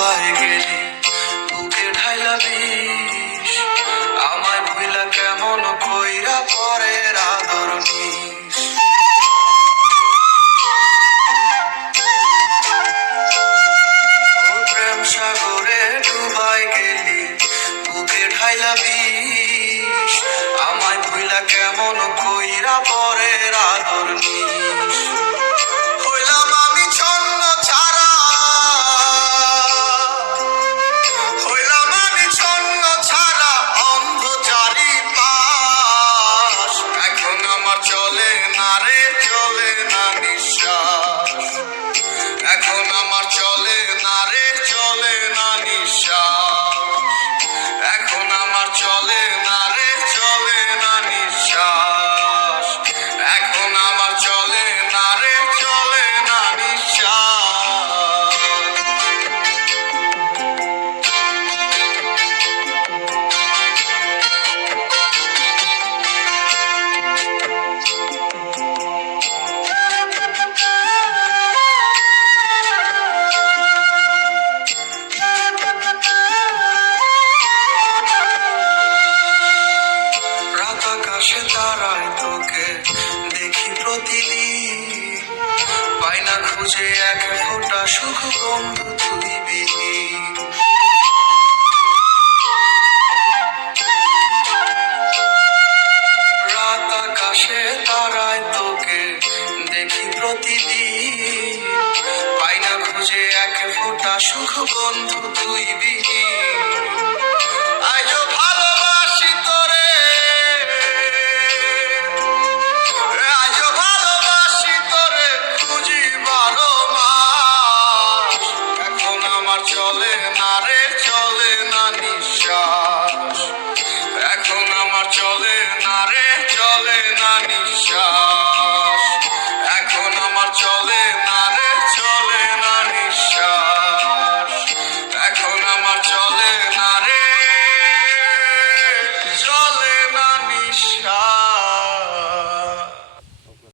ডুবাই গেলি বুকে ঢাইলা বিষ, আমায় ভুইলা কেমন কইরা পরের আদর নিস। ও প্রেম সাগরে ডুবাই গেলি বুকে ঢাইলা বিষ, আমায় ভুইলা কেমন কইরা পরের আদর নিস। হইলাম আমি ছন্ন ছাড়া, হইলাম আমি ছন্ন ছাড়া, অন্ধ চারিপাশ। এখন আমার চলে না রে, চলে না নিঃশ্বাস। এখন আমার চলে না রে, চলে না নিঃশ্বাস। এখন আমার চলে না রে, চলে না নিঃশ্বাস। এখন আমার চলে না রে, চলে না নিঃশ্বাস। রাত আকাশে তারায় তোকে দেখি প্রতিদিন, পাই না খুঁজে এক ফোঁটা সুখ বন্ধু তুই বিহীন। রাত আকাশে তারায় তোকে দেখি প্রতিদিন, পাই না খুঁজে এক ফোঁটা সুখ বন্ধু তুই বিহীন। আজও ভালোবাসি তোরে, আজও ভালোবাসি তোরে, খুঁজি 12 মাস। এখন আমার চলে না রে, চলে না নিঃশ্বাস। এখন আমার চলে না রে, চলে না নিঃশ্বাস।